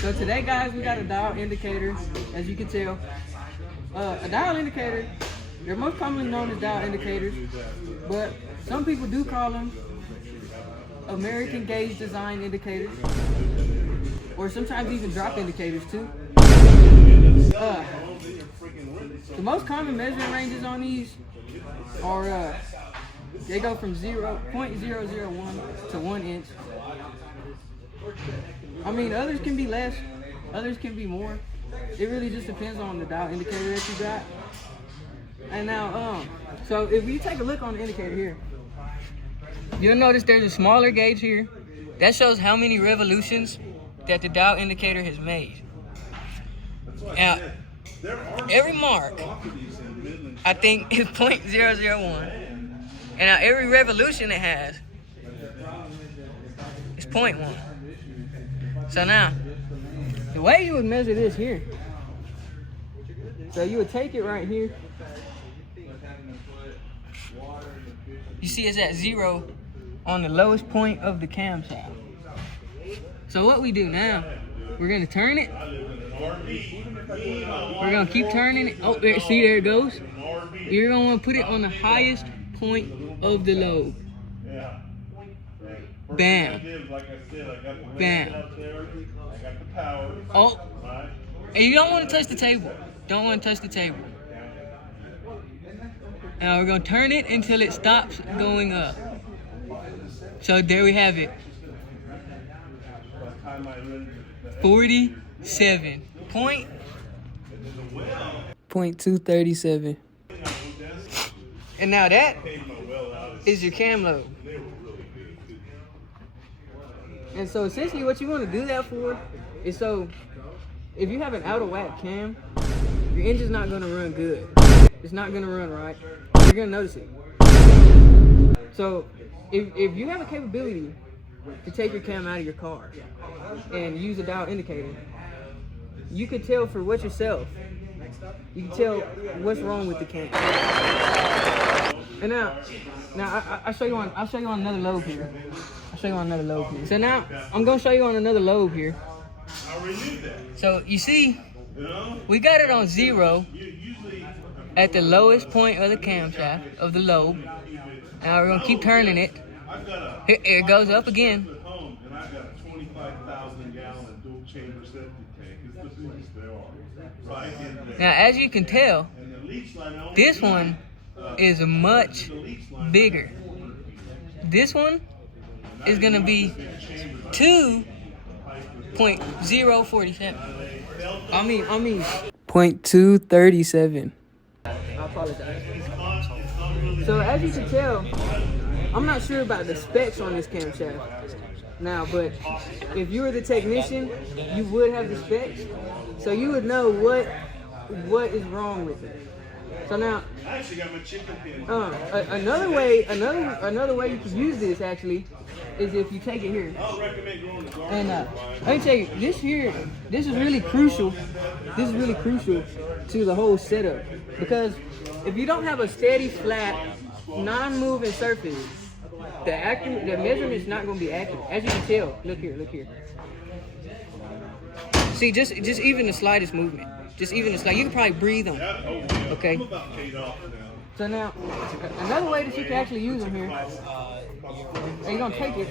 So today, guys, we got a dial indicator, as you can tell. A dial indicator, they're most commonly known as dial indicators, but some people do call them American gauge design indicators, or sometimes even drop indicators too. The most common measuring ranges on these are they go from 0.001 to 1 inch. I mean, others can be less, others can be more. It really just depends on the dial indicator that you got. And now, so if you take a look on the indicator here, you'll notice there's a smaller gauge here. That shows how many revolutions that the dial indicator has made. Now, every mark, I think, is 0.001. And now every revolution it has is 0.1. So now, the way you would measure this here, so you would take it right here. You see it's at 0 on the lowest point of the camshaft. So what we do now, we're gonna turn it. We're gonna keep turning it. Oh, there, see, there it goes. You're gonna wanna put it on the highest point of the lobe. Bam. Bam. Oh, and you don't want to touch the table. Don't want to touch the table. Now we're going to turn it until it stops going up. So there we have it. 47.237. And now that is your cam lobe. And so essentially what you want to do that for is so if you have an out of whack cam, your engine's not going to run good. It's not going to run right. You're going to notice it. So if you have a capability to take your cam out of your car and use a dial indicator, you can tell for what yourself. You can tell what's wrong with the cam. And now I'll show you on another lobe here. So now I'm gonna show you on another lobe here. So you see, we got it on 0 at the lowest point of the camshaft of the lobe. Now we're gonna keep turning it. Here it goes up again. Now, as you can tell, this one is much bigger. This one is gonna be 2.047. I mean 0.237. I apologize. So as you can tell, I'm not sure about the specs on this camshaft now, but if you were the technician, you would have the specs, so you would know what is wrong with it. So now, another way you can use this actually is if you take it here. And let me tell you, this is really crucial. This is really crucial to the whole setup, because if you don't have a steady, flat, non-moving surface, the measurement's not going to be accurate. As you can tell, look here. See, just even the slightest movement. Just even the slightest. You can probably breathe on it. Okay? So now, another way that you can actually use them here, you're going to take it,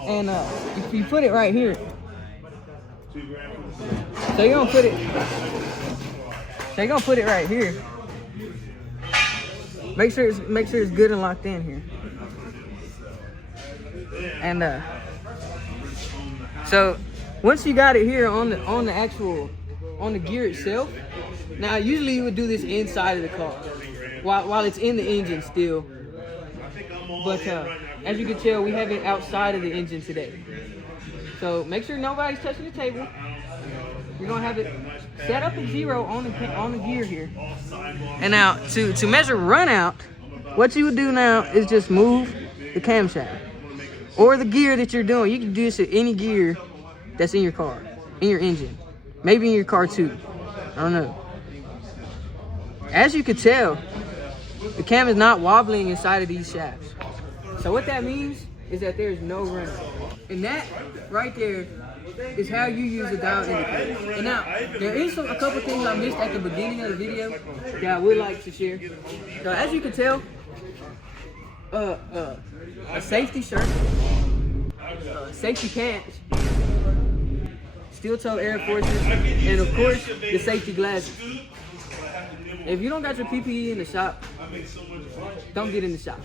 and if you put it right here, so you're going to put it right here. Make sure it's good and locked in here. And so once you got it here on the gear itself, now usually you would do this inside of the car while it's in the engine still. But as you can tell, we have it outside of the engine today. So make sure nobody's touching the table. You're gonna have it set up at 0 on the gear here. And now to measure run out, what you would do now is just move the camshaft or the gear that you're doing. You can do this to any gear that's in your car, in your engine, maybe in your car too. I don't know. As you can tell, the cam is not wobbling inside of these shafts. So what that means is that there is no running. And that right there is how you use a dial indicator. And now, there is a couple things I missed at the beginning of the video that I would like to share. So as you can tell, a safety shirt, safety pants, steel-toe Air Forces, and of course, the safety glasses. If you don't got your PPE in the shop, don't get in the shop.